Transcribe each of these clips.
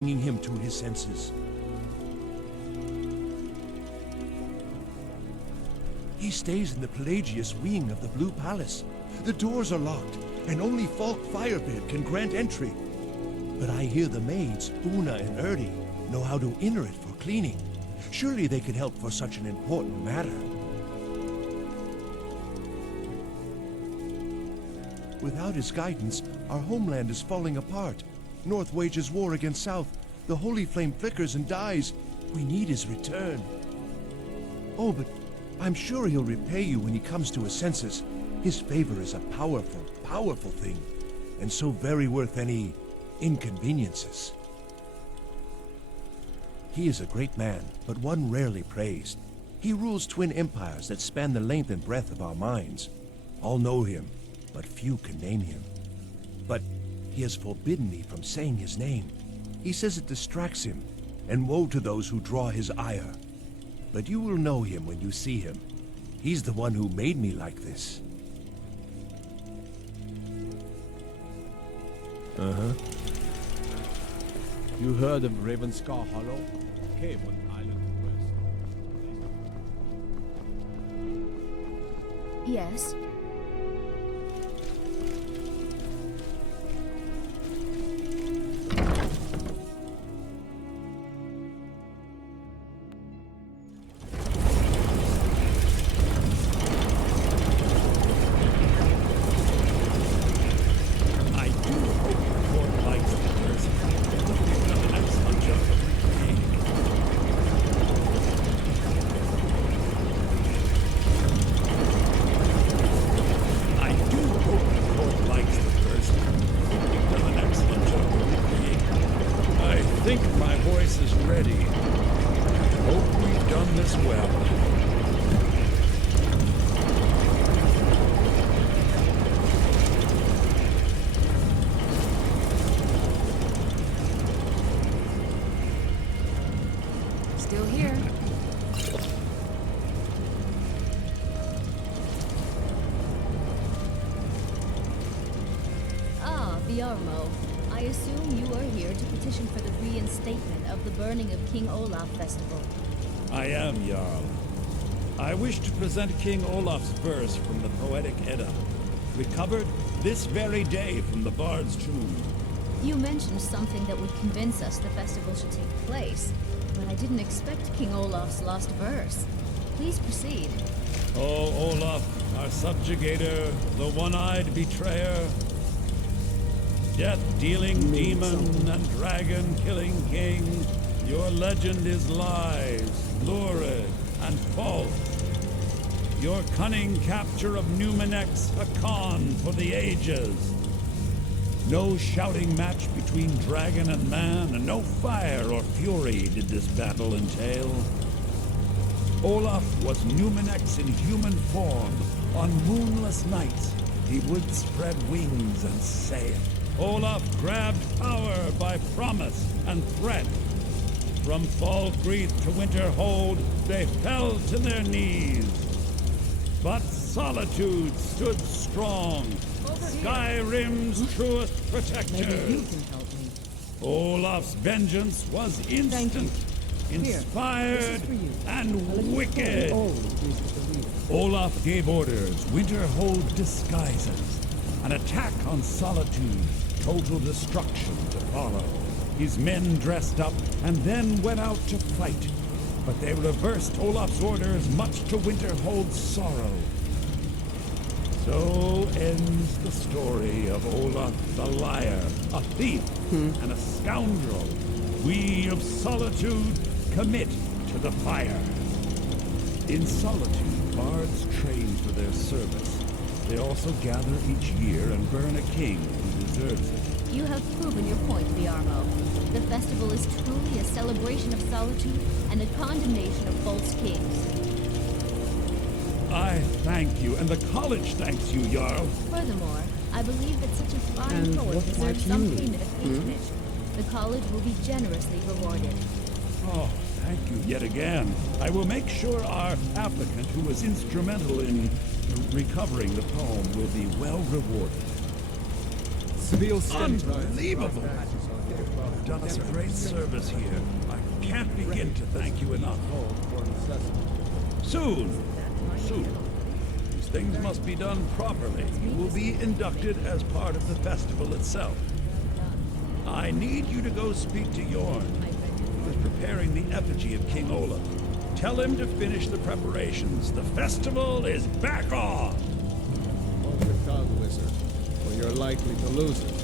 bringing him to his senses. He stays in the Pelagius wing of the Blue Palace. The doors are locked, and only Falk Firebeard can grant entry. But I hear the maids, Una and Erdi, know how to enter it for cleaning. Surely they can help for such an important matter. Without his guidance, our homeland is falling apart. North wages war against South. The holy flame flickers and dies. We need his return. Oh, but I'm sure he'll repay you when he comes to his senses. His favor is a powerful, powerful thing, and so very worth any inconveniences. He is a great man, but one rarely praised. He rules twin empires that span the length and breadth of our minds. All know him, but few can name him. But he has forbidden me from saying his name. He says it distracts him, and woe to those who draw his ire. But you will know him when you see him. He's the one who made me like this. Uh-huh. You heard of Ravenscar Hollow? Cave on the island to the west. Yes. Still here. Ah, Viarmo. I assume you are here to petition for the reinstatement of the burning of King Olaf Festival. I am, Jarl. I wish to present King Olaf's verse from the Poetic Edda, recovered this very day from the Bard's tomb. You mentioned something that would convince us the festival should take place, but I didn't expect King Olaf's lost verse. Please proceed. O Olaf, our subjugator, the one-eyed betrayer, death-dealing demon and dragon-killing king, your legend is lies, lurid, and false. Your cunning capture of Numenex, a con for the ages. No shouting match between dragon and man, and no fire or fury did this battle entail. Olaf was Numenex in human form. On moonless nights, he would spread wings and sail. Olaf grabbed power by promise and threat. From Falkreath to Winterhold, they fell to their knees. But solitude stood strong, Skyrim's truest protector. Maybe you can help me. Olaf's vengeance was instant, inspired, and wicked. Olaf gave orders, Winterhold disguises, an attack on Solitude, total destruction to follow. His men dressed up and then went out to fight, but they reversed Olaf's orders, much to Winterhold's sorrow. So ends the story of Olaf the liar, a thief, and a scoundrel. We of Solitude commit to the fire. In Solitude, bards train for their service. They also gather each year and burn a king who deserves it. You have proven your point, Viarmo. The festival is truly a celebration of solitude and a condemnation of false kings. I thank you, and the college thanks you, Jarl. Furthermore, I believe that such a fine And poet what deserves might some you payment of patronage. The college will be generously rewarded. Oh, thank you yet again. I will make sure our applicant, who was instrumental in recovering the poem, will be well rewarded. Seville Unbelievable! You've done us a great service here. I can't begin to thank you enough. Soon, soon. These things must be done properly. You will be inducted as part of the festival itself. I need you to go speak to Yorn, who is preparing the effigy of King Olaf. Tell him to finish the preparations. The festival is back on! Hold your tongue, wizard, or you're likely to lose it.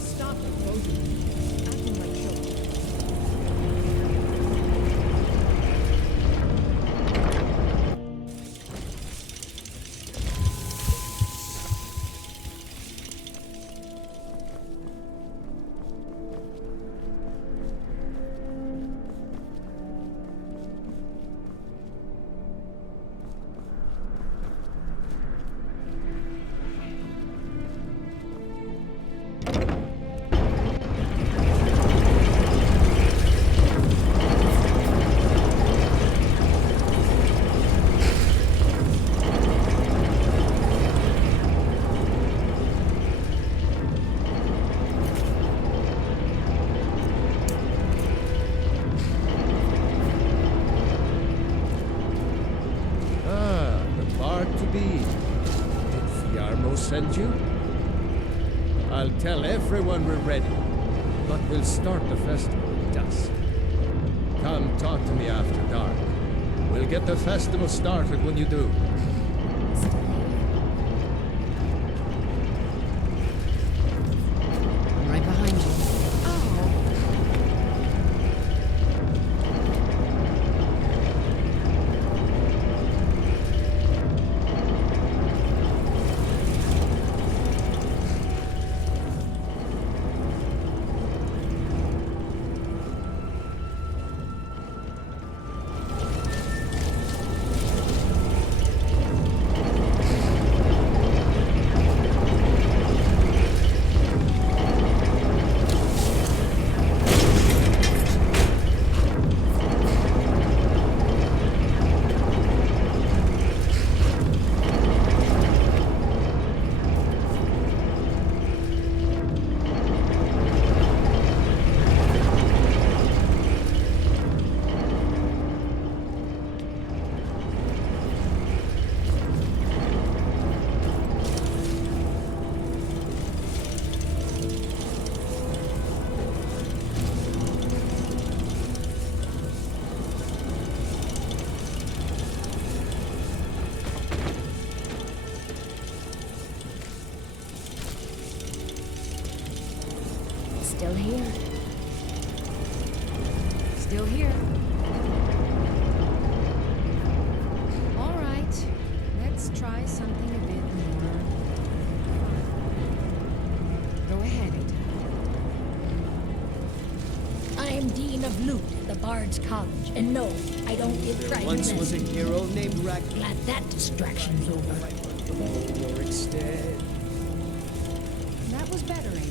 Stop it, Rosie. Acting like children. Send you? I'll tell everyone we're ready, but we'll start the festival at dusk. Come talk to me after dark. We'll get the festival started when you do. I'm right behind you. Oh. Still here. Still here. All right. Let's try something a bit more fun. Go ahead, Ada. I am Dean of Loot at the Bard's College, and no, I don't give private Once was a lessons. hero named Ragnar. Glad that distraction's over. Lorik's dead. That was better, Ada.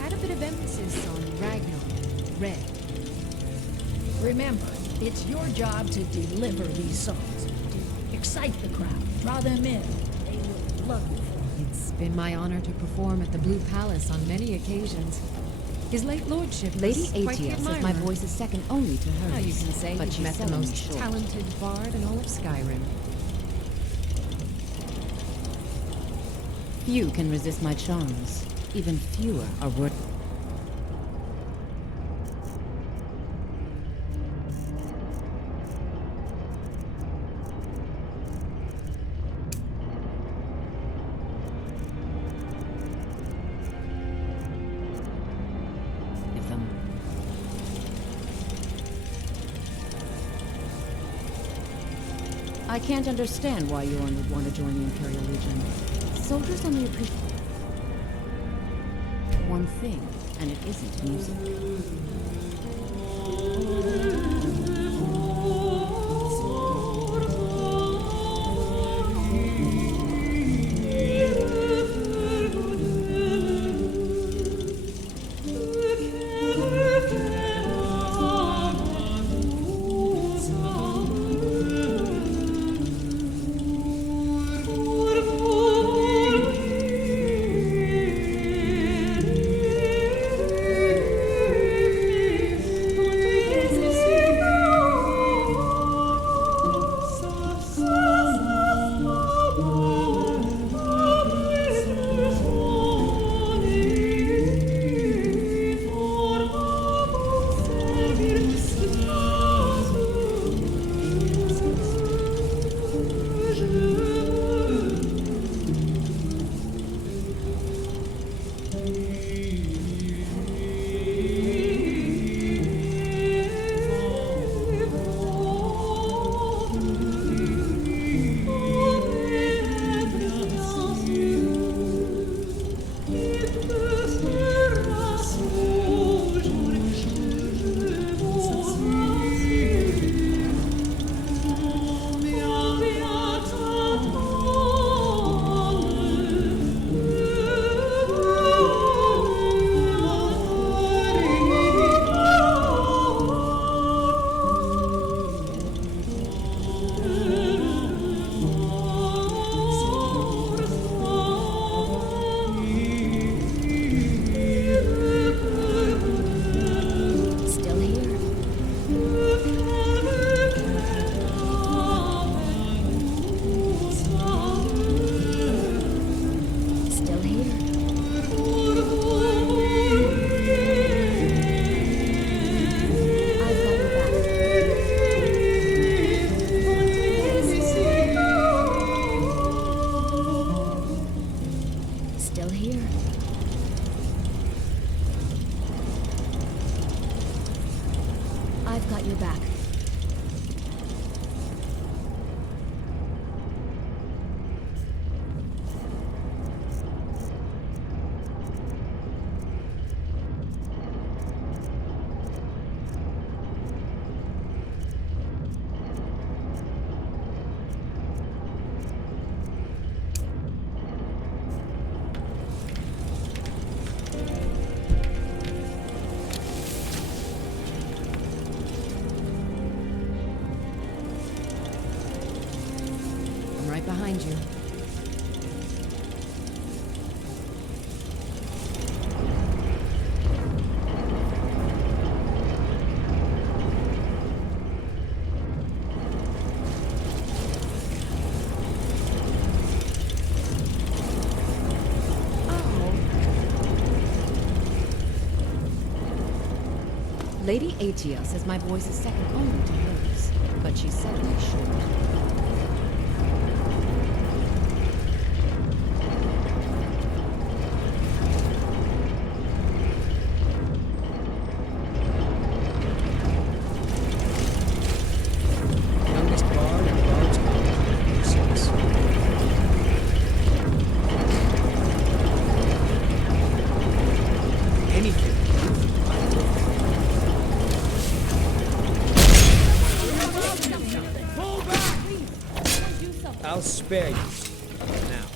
Add a bit of emphasis on Ragnar. Red. Remember, it's your job to deliver these songs, to excite the crowd, draw them in. They will love you for it. It's been my honor to perform at the Blue Palace on many occasions. His late lordship was Lady quite the Atia says my admirer. voice is second only to hers. Now you can say but you've she's met the selling me most short. talented bard in all of Skyrim. Few can resist my charms. Even fewer are worth. I can't understand why Yorn would want to join the Imperial Legion. Soldiers only appreciate one thing, and it isn't music. I've got your back. Right behind you. Lady Atia says my voice is second only to hers, but she's suddenly short. I'll spare you. Now.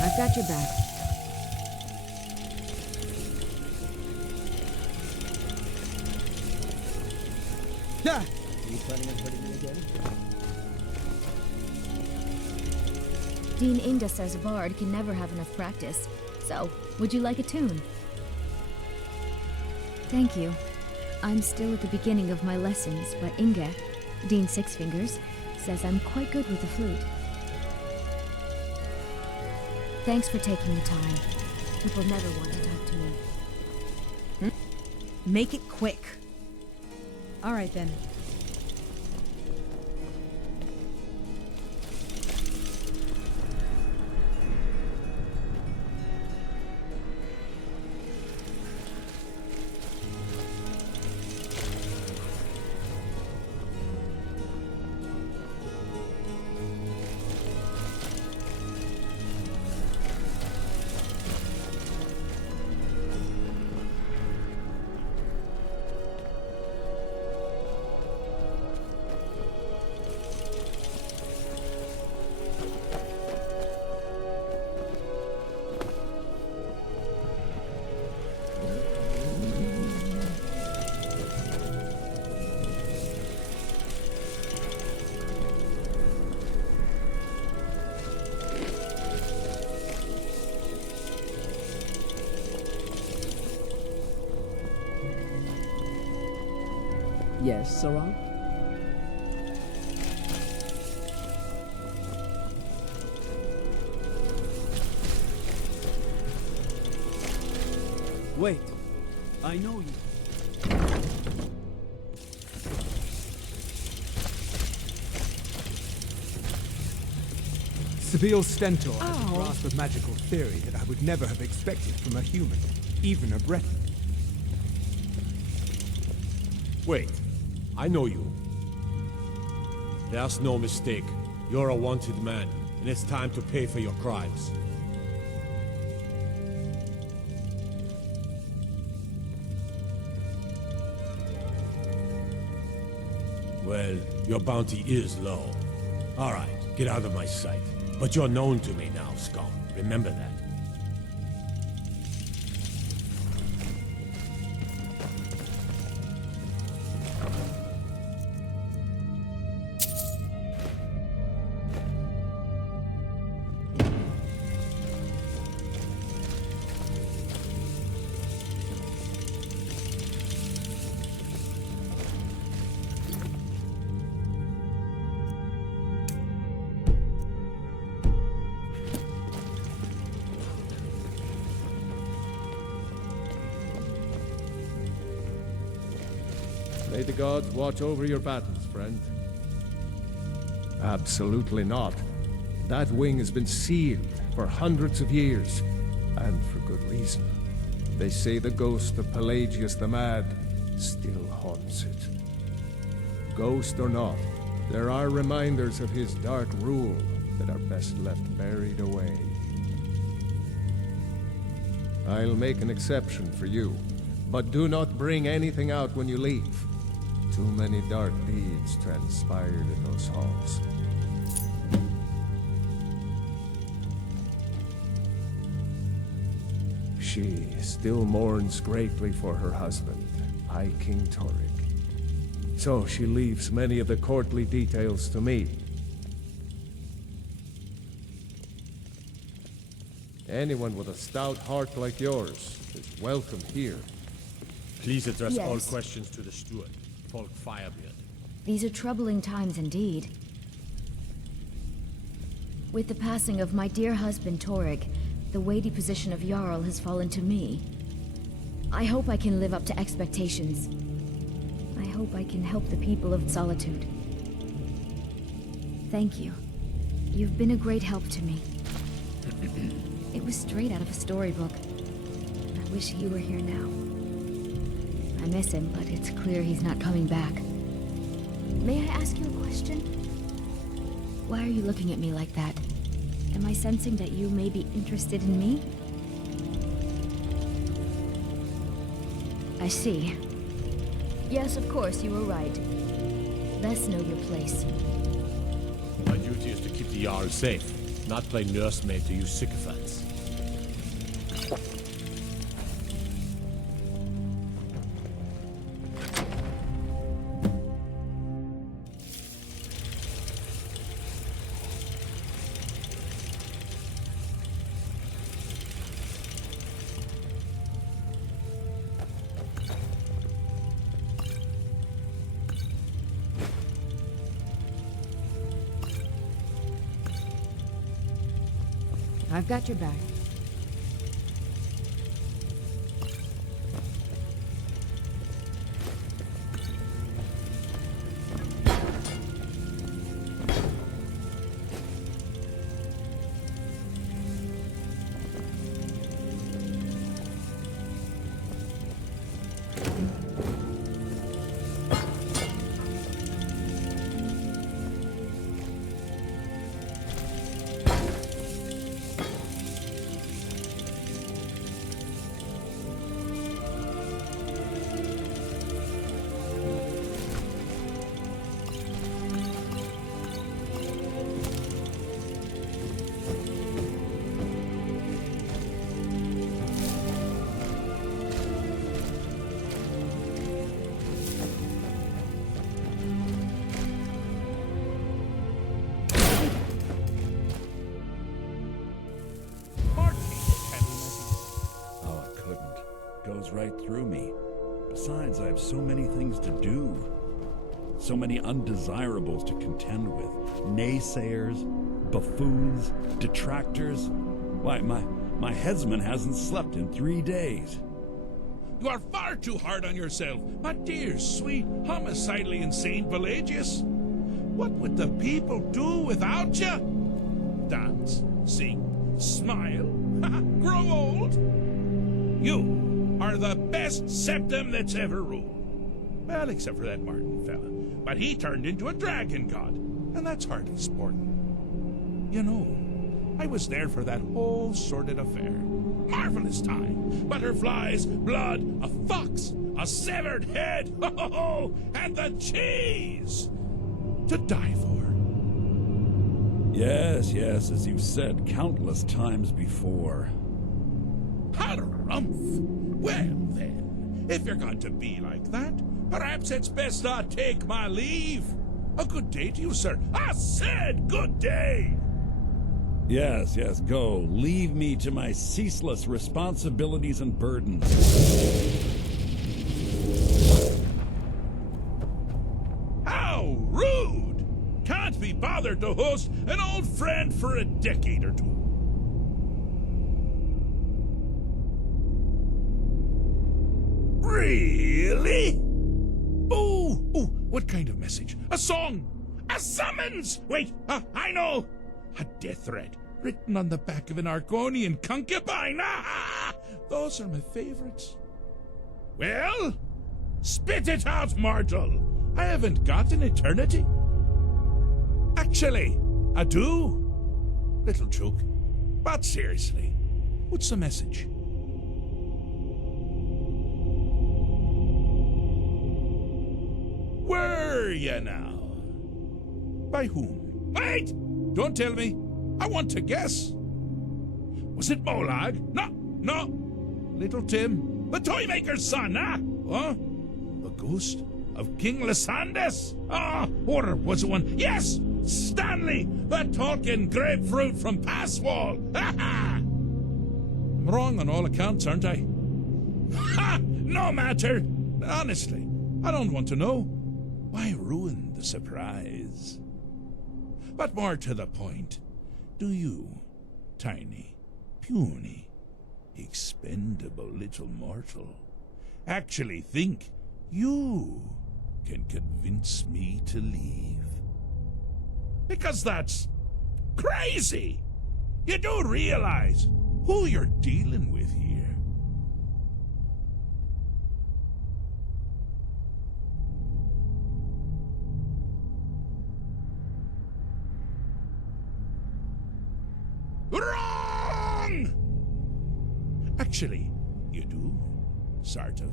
I've got your back. Are you planning on hurting me again? Dean Inga says a bard can never have enough practice. So, would you like a tune? Thank you. I'm still at the beginning of my lessons, but Inga, Dean Six Fingers, says I'm quite good with the flute. Thanks for taking the time. People never want to talk to me. Make it quick. All right, then. Yes, Sarah? Wait. I know you. Sibyl Stentor has a grasp of magical theory that I would never have expected from a human, even a Breton. Wait, I know you. There's no mistake. You're a wanted man, and it's time to pay for your crimes. Well, your bounty is low. All right, get out of my sight. But you're known to me now, scum. Remember that. May the gods watch over your battles, friend. Absolutely not. That wing has been sealed for hundreds of years, and for good reason. They say the ghost of Pelagius the Mad still haunts it. Ghost or not, there are reminders of his dark rule that are best left buried away. I'll make an exception for you, but do not bring anything out when you leave. Too many dark deeds transpired in those halls. She still mourns greatly for her husband, High King Torygg. So she leaves many of the courtly details to me. Anyone with a stout heart like yours is welcome here. Please address all Yes. questions to the steward, Folk Firebeard. These are troubling times indeed. With the passing of my dear husband Torygg, the weighty position of Jarl has fallen to me. I hope I can live up to expectations. I hope I can help the people of Solitude. Thank you. You've been a great help to me. It was straight out of a storybook. I wish he were here now. I miss him, but it's clear he's not coming back. May I ask you a question? Why are you looking at me like that? Am I sensing that you may be interested in me? I see. Yes, of course, you were right. Best know your place. My duty is to keep the Jarl safe, not play nursemaid to you sycophants. I've got your back. Right through me. Besides, I have so many things to do. So many undesirables to contend with. Naysayers, buffoons, detractors. Why, my headsman hasn't slept in 3 days. You are far too hard on yourself, my dear, sweet, homicidally insane Pelagius. What would the people do without you? dance, sing, smile, grow old. You are the best septum that's ever ruled. Well, except for that Martin fella. But he turned into a dragon god, and that's hardly sporting. You know, I was there for that whole sordid affair. Marvelous time. Butterflies, blood, a fox, a severed head, and the cheese to die for. Yes, as you've said countless times before. Harumph! Well then, if you're going to be like that, perhaps it's best I take my leave. A good day to you, sir. I said good day! Yes, go. Leave me to my ceaseless responsibilities and burdens. How rude! Can't be bothered to host an old friend for a decade or two. Really? Oh, what kind of message? A song? A summons? Wait, I know! A death threat written on the back of an Argonian concubine. Those are my favorites. Well, spit it out, mortal. I haven't got an eternity. Actually, I do. Little joke. But seriously, what's the message? Were you now? By whom? Wait! Don't tell me. I want to guess. Was it Molag? No. Little Tim, the Toymaker's son, Huh? The ghost of King Lysandas? Or was it one? Yes! Stanley, the talking grapefruit from Passwall! I'm wrong on all accounts, aren't I? No matter. Honestly, I don't want to know. Why ruin the surprise? But more to the point, do you, tiny, puny, expendable little mortal, actually think you can convince me to leave? Because that's crazy! You do realize who you're dealing with here. Wrong! Actually, you do, sort of.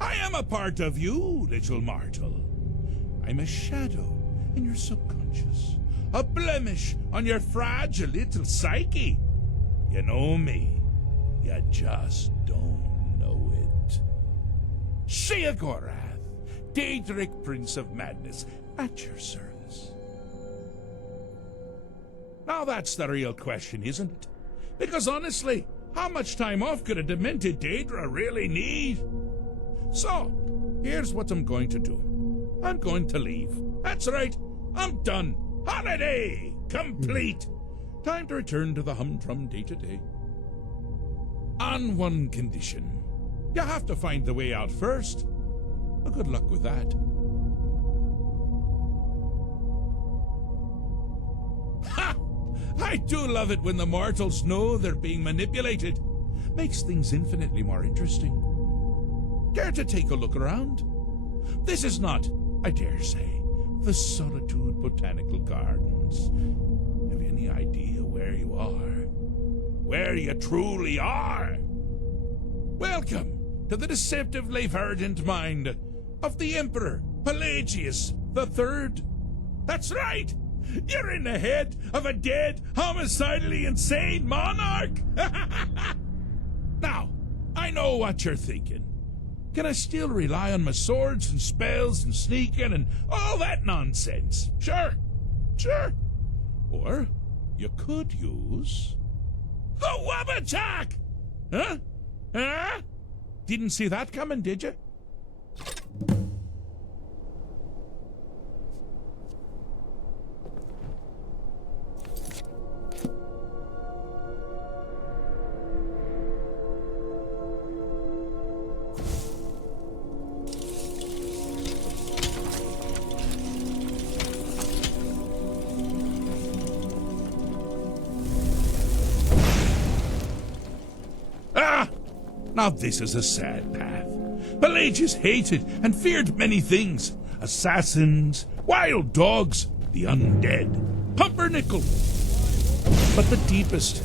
I am a part of you, little mortal. I'm a shadow in your subconscious, a blemish on your fragile little psyche. You know me, you just don't know it. Sheogorath, Daedric Prince of Madness, at your service. Now that's the real question, isn't it? Because honestly, how much time off could a demented Daedra really need? So, here's what I'm going to do. I'm going to leave. That's right, I'm done. Holiday complete. Time to return to the humdrum day-to-day. On one condition. You have to find the way out first. Well, good luck with that. Ha! I do love it when the mortals know they're being manipulated. Makes things infinitely more interesting. Care to take a look around? This is not, I dare say, the Solitude Botanical Gardens. Have you any idea where you are? Where you truly are? Welcome to the deceptively verdant mind of the Emperor Pelagius III. That's right! You're in the head of a dead, homicidally insane monarch! Now, I know what you're thinking. Can I still rely on my swords and spells and sneaking and all that nonsense? Sure. Or you could use the Wabbatak! Huh? Didn't see that coming, did you? Now this is a sad path. Pelagius hated and feared many things. Assassins, wild dogs, the undead, pumpernickel. But the deepest,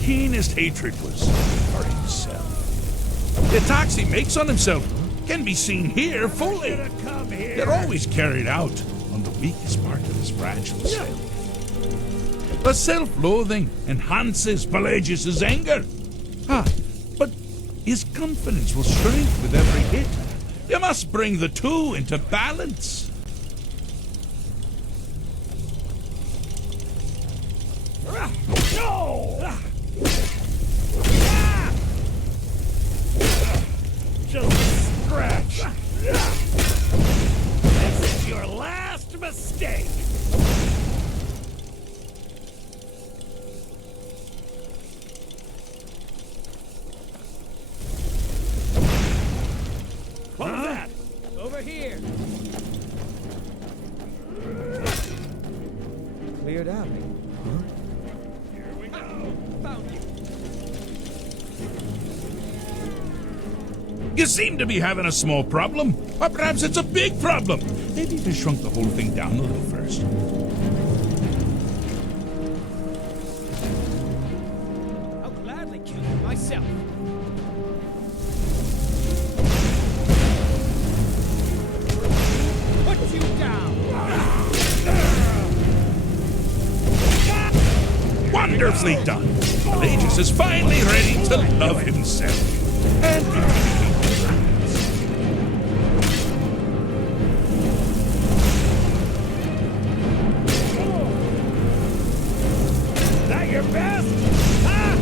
keenest hatred was for himself. The attacks he makes on himself can be seen here fully. They're always carried out on the weakest part of his fragile self. The self-loathing enhances Pelagius's anger. But his confidence will shrink with every hit. You must bring the two into balance. Just a scratch. This is your last mistake. What was that? Over here. Cleared out. Here we go. Found you. You seem to be having a small problem, or perhaps it's a big problem. Maybe if you shrunk the whole thing down a little first. I'll gladly kill you myself. Put you down. Wonderfully done. Pelagius is finally ready to love himself. And That your best? Huh?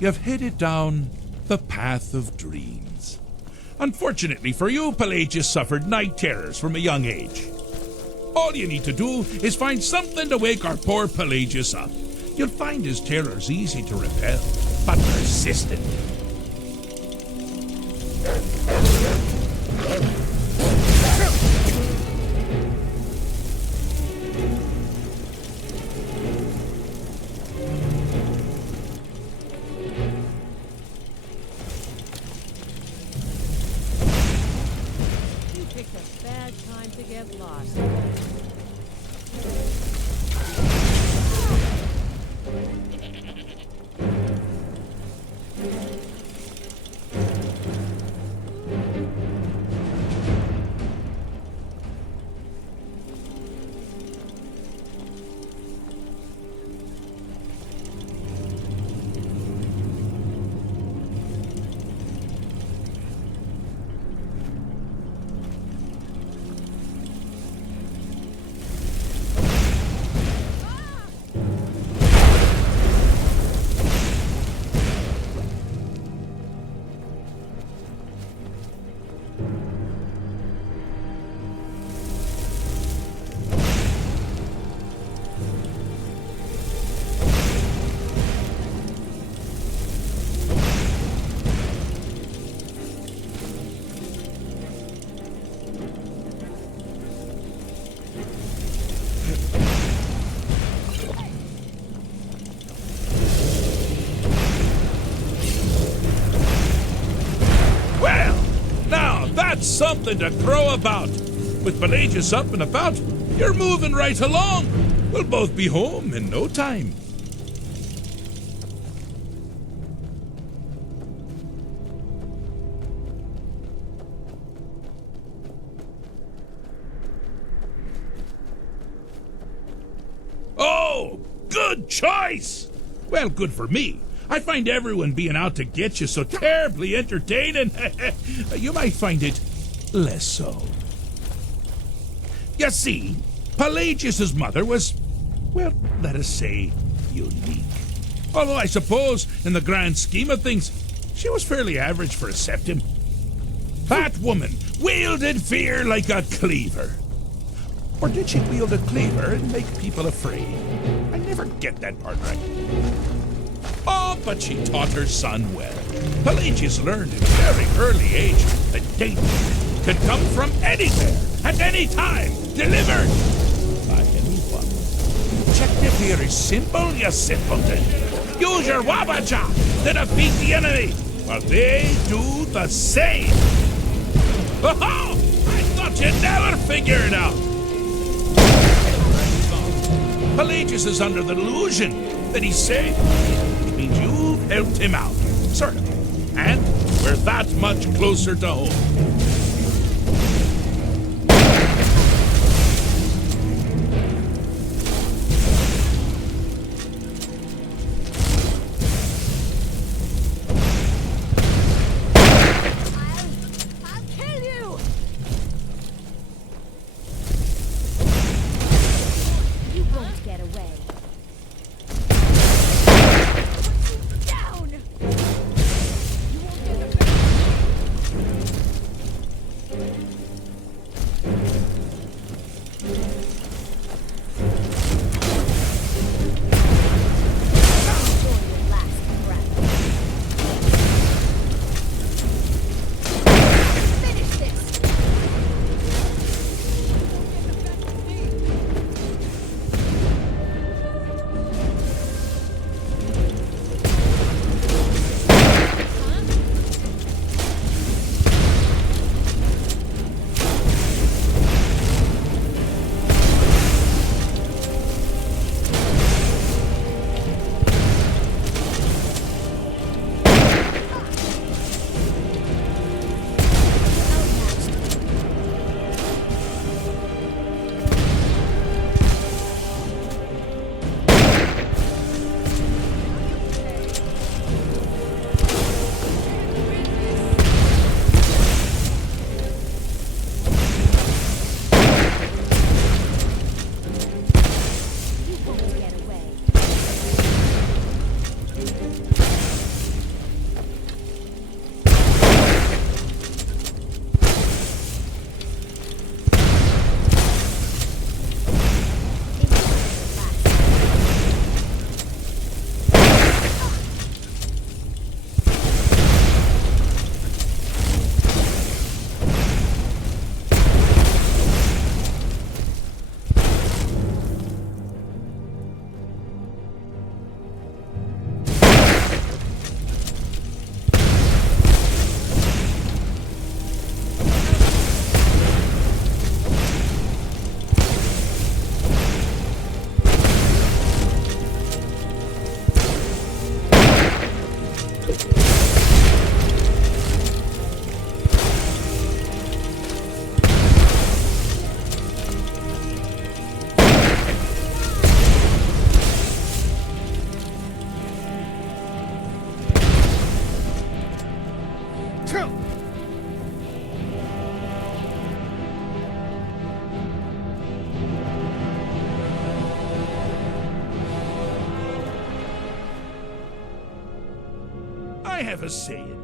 you've headed down the path of dreams. Unfortunately for you, Pelagius suffered night terrors from a young age. All you need to do is find something to wake our poor Pelagius up. You'll find his terrors easy to repel, but persistent. You picked a bad time to get lost. That's something to crow about. With Pelagius up and about, you're moving right along. We'll both be home in no time. Oh, good choice! Well, good for me. I find everyone being out to get you so terribly entertaining. You might find it less so. You see, Pelagius's mother was, well, let us say, unique. Although I suppose, in the grand scheme of things, she was fairly average for a septim. That woman wielded fear like a cleaver. Or did she wield a cleaver and make people afraid? I never get that part right. Oh, but she taught her son well. Pelagius learned at a very early age that danger could come from anywhere, at any time, delivered by anyone. Objective here is simple, you simpleton. Use your wabaja to defeat the enemy, while they do the same. Oh, I thought you'd never figure it out. Pelagius is under the delusion that he's safe. It means you've helped him out, sort of. And we're that much closer to home. I have a saying.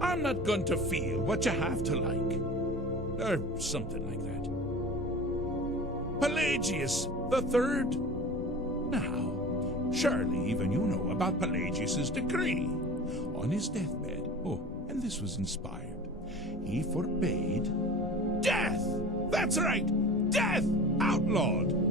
I'm not going to feel what you have to like. Or something like that. Pelagius the Third. Now, surely even you know about Pelagius's decree. On his deathbed, and this was inspired, he forbade death! That's right! Death! Outlawed!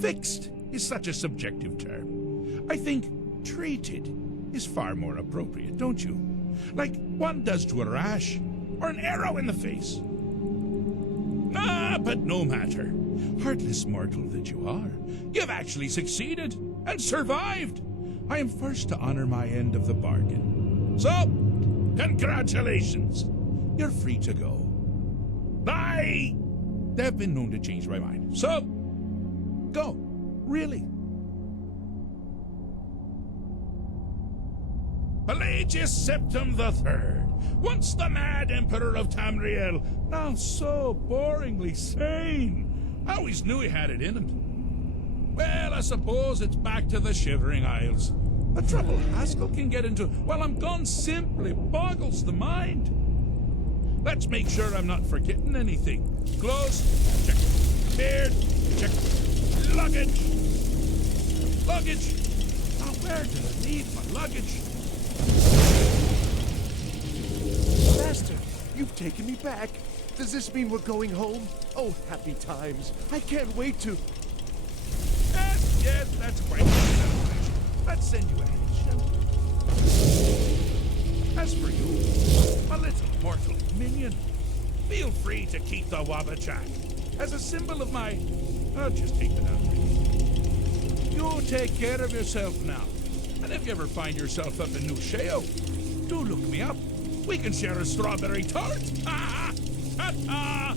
Fixed is such a subjective term. I think treated is far more appropriate, don't you? Like one does to a rash or an arrow in the face. Ah, but no matter. Heartless mortal that you are, you've actually succeeded and survived. I am first to honor my end of the bargain. So, congratulations. You're free to go. They've been known to change my mind. So, go. Really. Pelagius Septim III, once the mad Emperor of Tamriel, now so boringly sane. I always knew he had it in him. Well, I suppose it's back to the Shivering Isles. The trouble Haskell can get into while I'm gone simply boggles the mind. Let's make sure I'm not forgetting anything. Clothes, check. Beard, check. Luggage. Luggage. Now, where did I leave my luggage? Master, you've taken me back. Does this mean we're going home? Oh, happy times. I can't wait to... Yes, that's quite a celebration. Let's send you ahead, shall we? As for you, my little mortal minion, feel free to keep the Wabachak as a symbol of my... I'll just take it out. You take care of yourself now. And if you ever find yourself up in New Sheo, do look me up. We can share a strawberry tart. Ha! Ta-ta!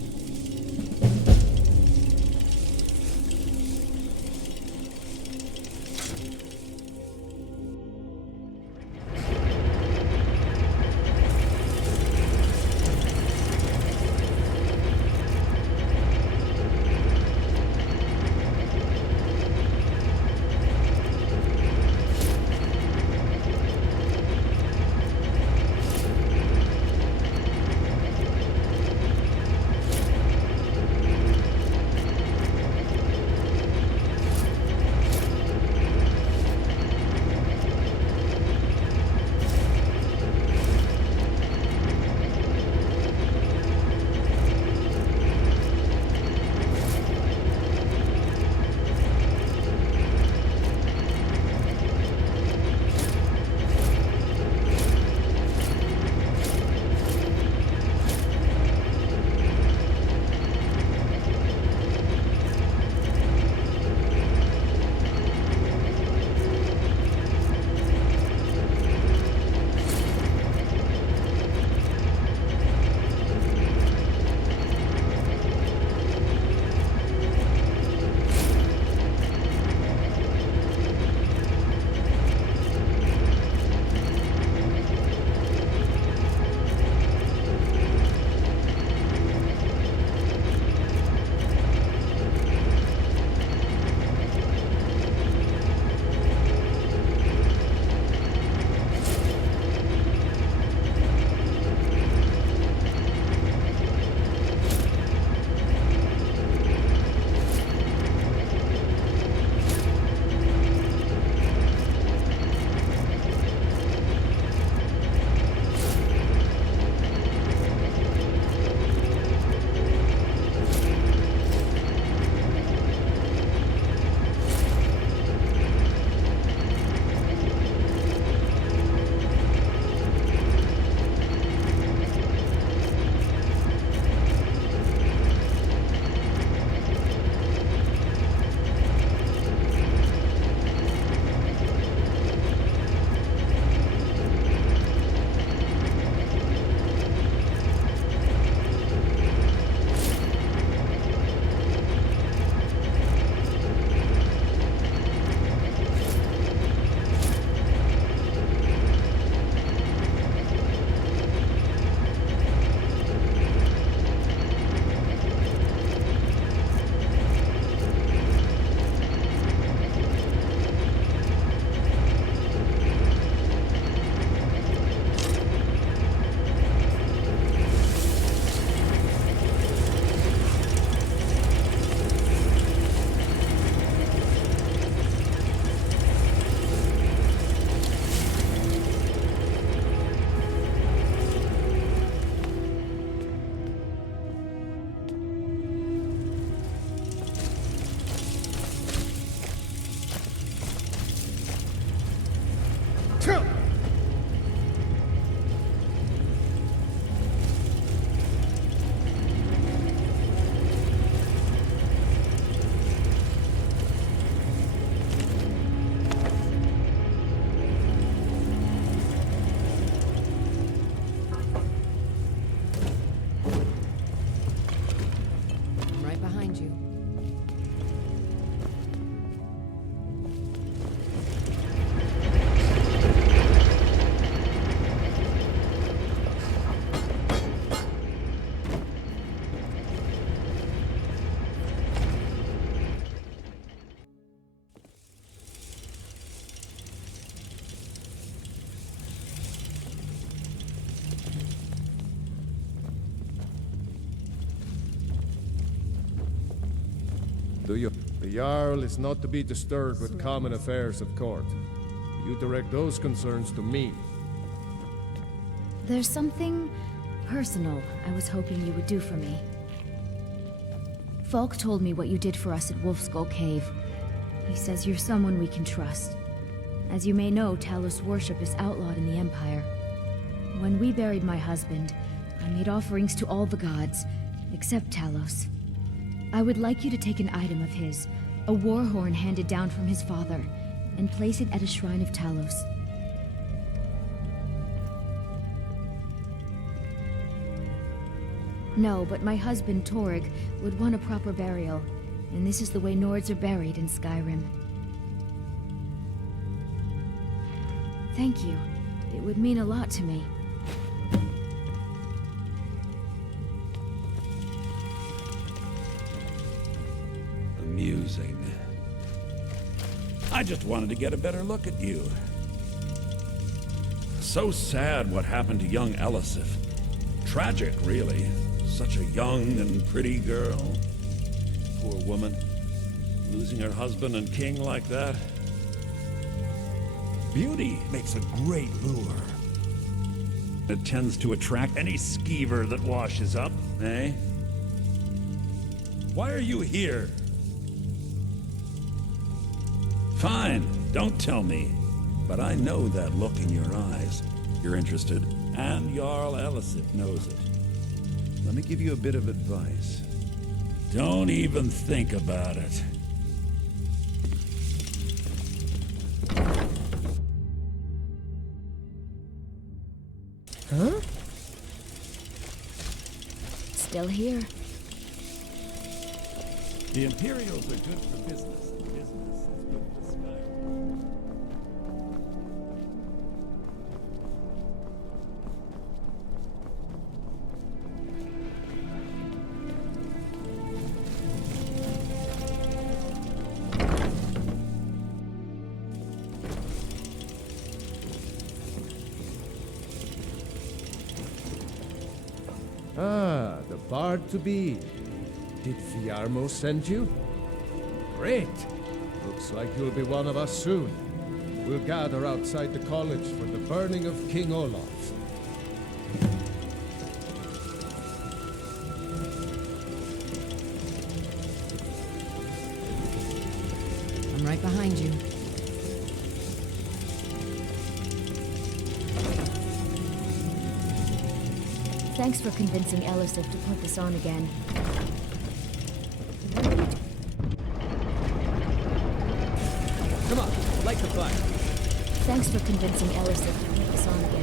Do you? The Jarl is not to be disturbed with common affairs of court. You direct those concerns to me. There's something personal I was hoping you would do for me. Falk told me what you did for us at Wolfskull Cave. He says you're someone we can trust. As you may know, Talos worship is outlawed in the Empire. When we buried my husband, I made offerings to all the gods, except Talos. I would like you to take an item of his, a war horn handed down from his father, and place it at a shrine of Talos. No, but my husband, Torg, would want a proper burial, and this is the way Nords are buried in Skyrim. Thank you. It would mean a lot to me. Amusing. I just wanted to get a better look at you. So sad what happened to young Elisif. Tragic, really. Such a young and pretty girl. Poor woman. Losing her husband and king like that. Beauty makes a great lure. It tends to attract any skeever that washes up, eh? Why are you here? Fine, don't tell me. But I know that look in your eyes. You're interested, and Jarl Elisif knows it. Let me give you a bit of advice. Don't even think about it. Huh? Still here. The Imperials are good for business, and business is good for Skyrim. Ah, the bard to be. Did Fiarmo send you? Great. Looks like you'll be one of us soon. We'll gather outside the college for the burning of King Olaf. I'm right behind you. Thanks for convincing Elisif to put this on again. Come on, light the fire. Thanks for convincing Elisif to put this on again.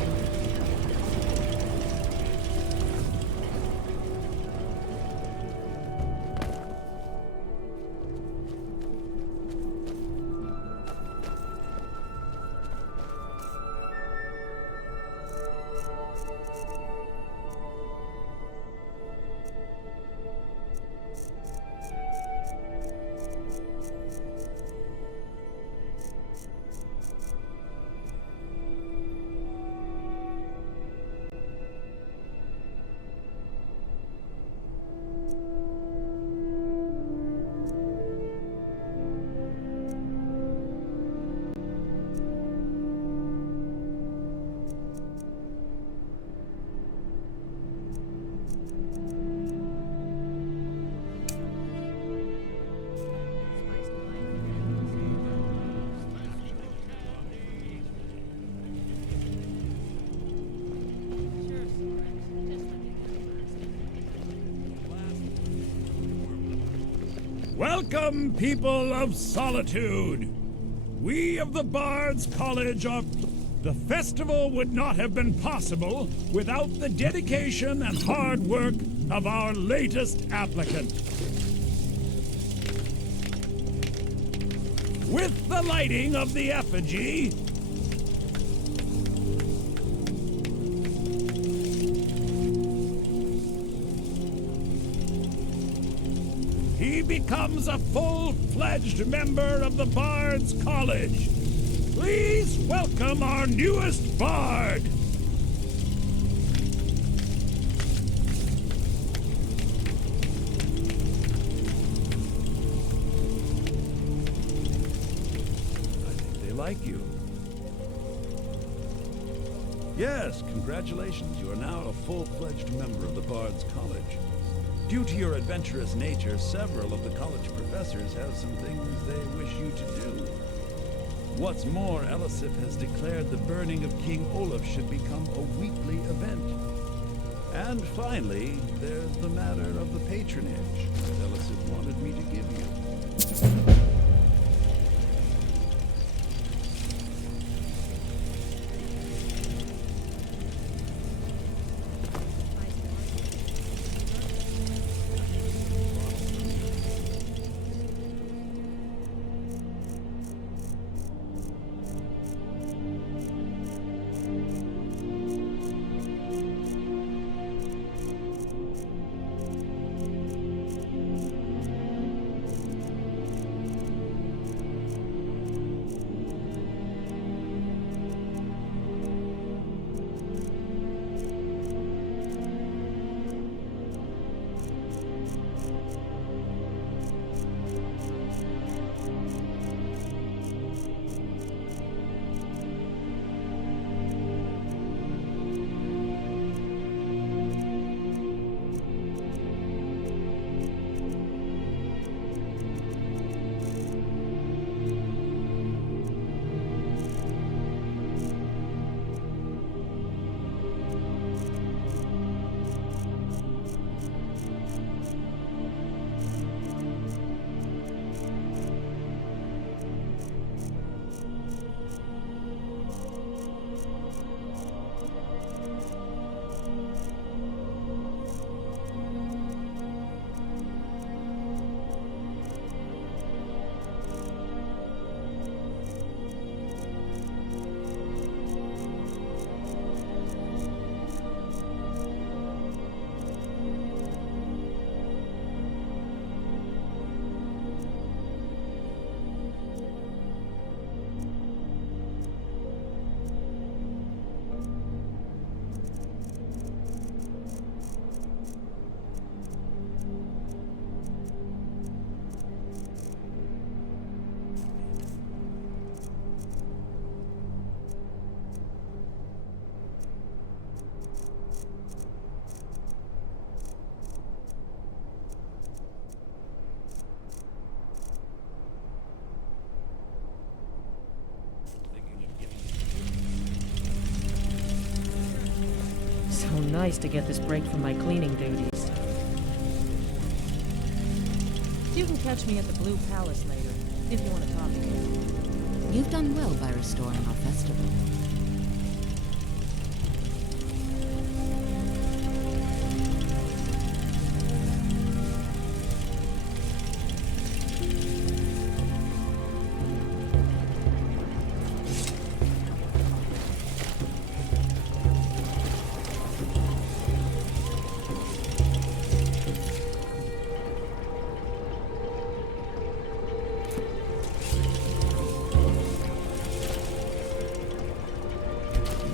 Welcome, people of Solitude. We of the Bards College are... The festival would not have been possible without the dedication and hard work of our latest applicant. With the lighting of the effigy, he becomes a full-fledged member of the Bards College. Please welcome our newest bard. like you. Yes, congratulations. You are now a full-fledged member of the Bard's College. Due to your adventurous nature, several of the college professors have some things they wish you to do. What's more, Elisif has declared the burning of King Olaf should become a weekly event. And finally, there's the matter of the patronage that Elisif wanted me to give you. So nice to get this break from my cleaning duties. You can catch me at the Blue Palace later, if you want to talk again. You've done well by restoring our festival.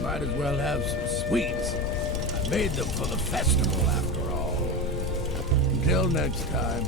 Might as well have some sweets. I made them for the festival, after all. Until next time.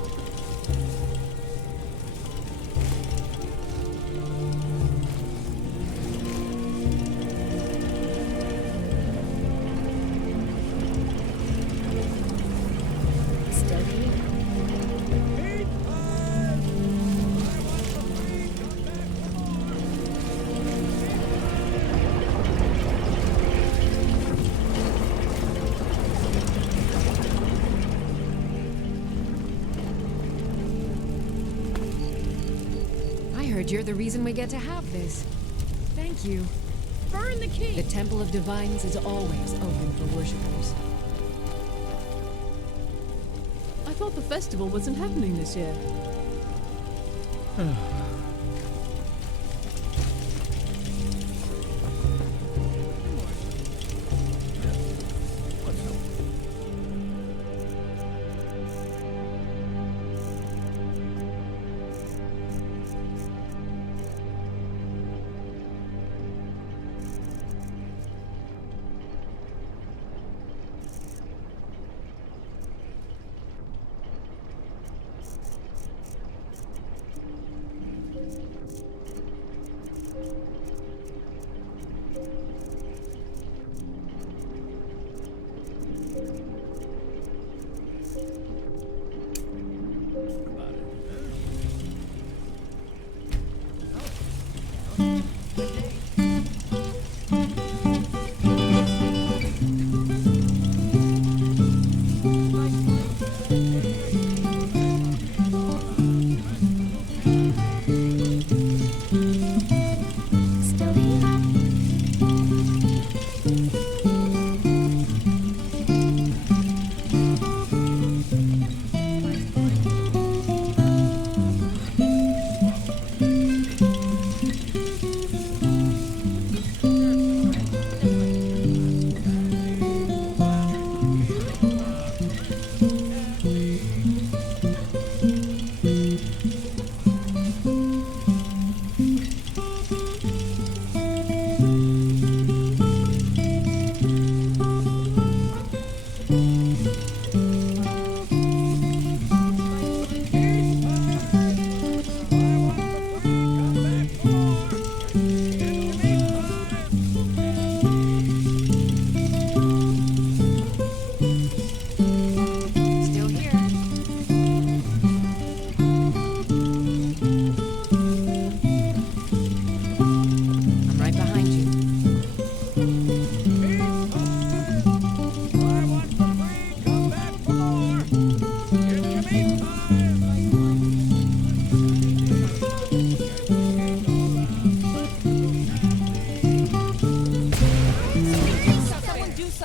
You're the reason we get to have this. Thank you. Burn the key! The Temple of Divines is always open for worshippers. I thought the festival wasn't happening this year.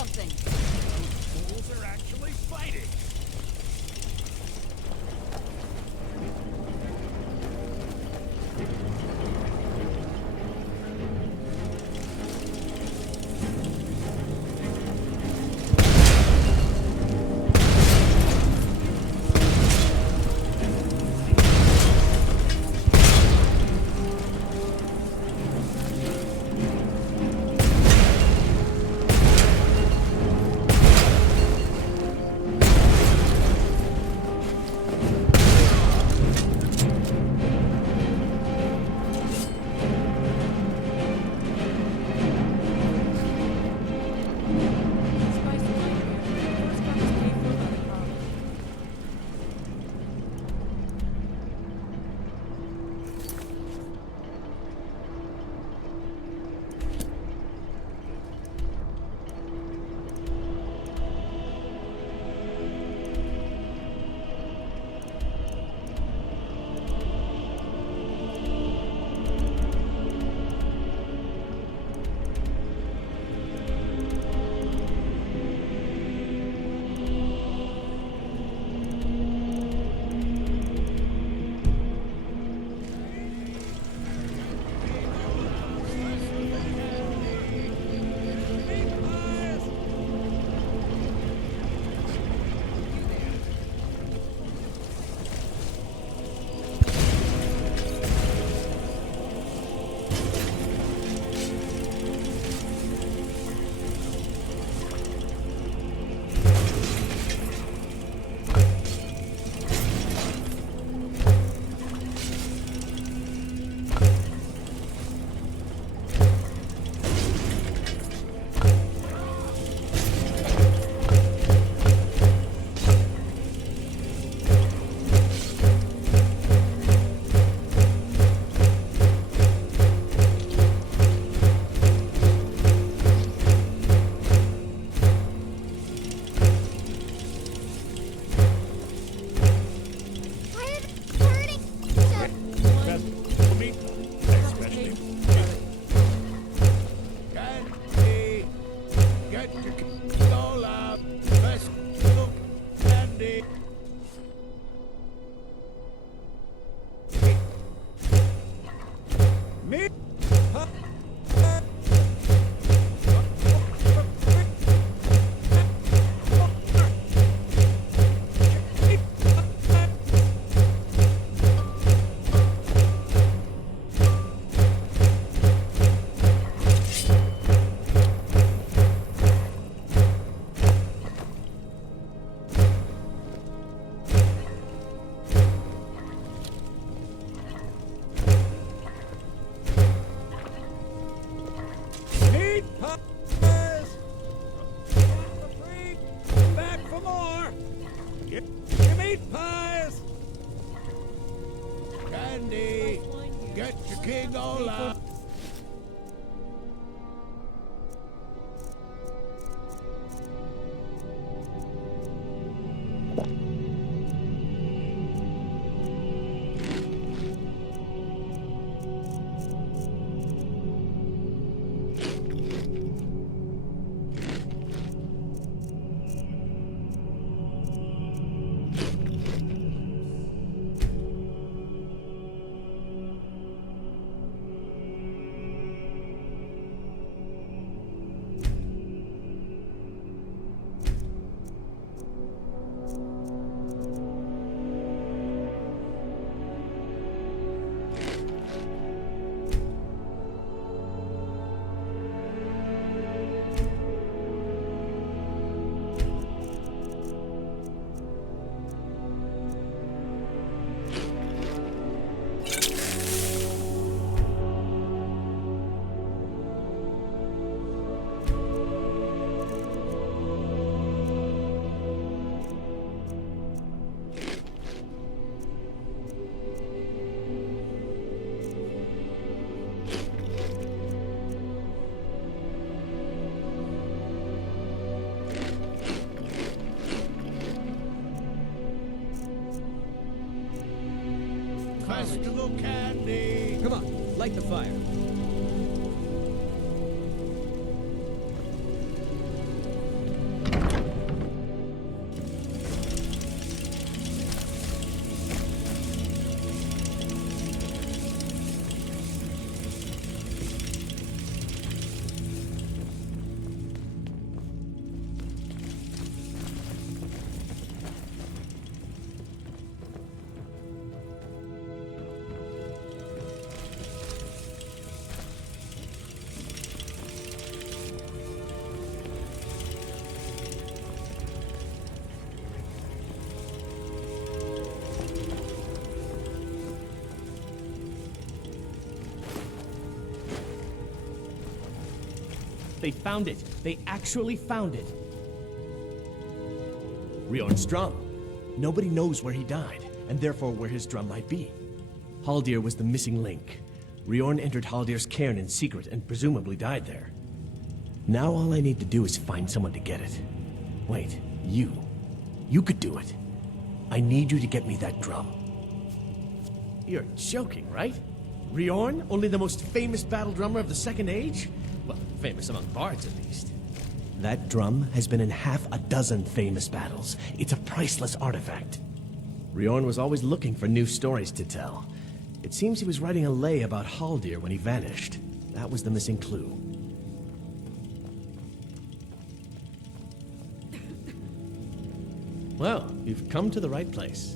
something. Fools are actually fighting. Festival candy! Come on, light the fire. They found it. They actually found it. Riorn's drum. Nobody knows where he died, and therefore where his drum might be. Haldir was the missing link. Riorn entered Haldir's cairn in secret and presumably died there. Now all I need to do is find someone to get it. Wait, you. You could do it. I need you to get me that drum. You're joking, right? Riorn, only the most famous battle drummer of the Second Age? Well, famous among bards, at least. That drum has been in half a dozen famous battles. It's a priceless artifact. Riorn was always looking for new stories to tell. It seems he was writing a lay about Haldir when he vanished. That was the missing clue. Well, you've come to the right place.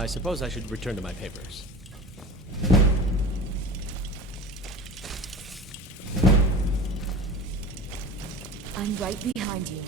I suppose I should return to my papers. I'm right behind you.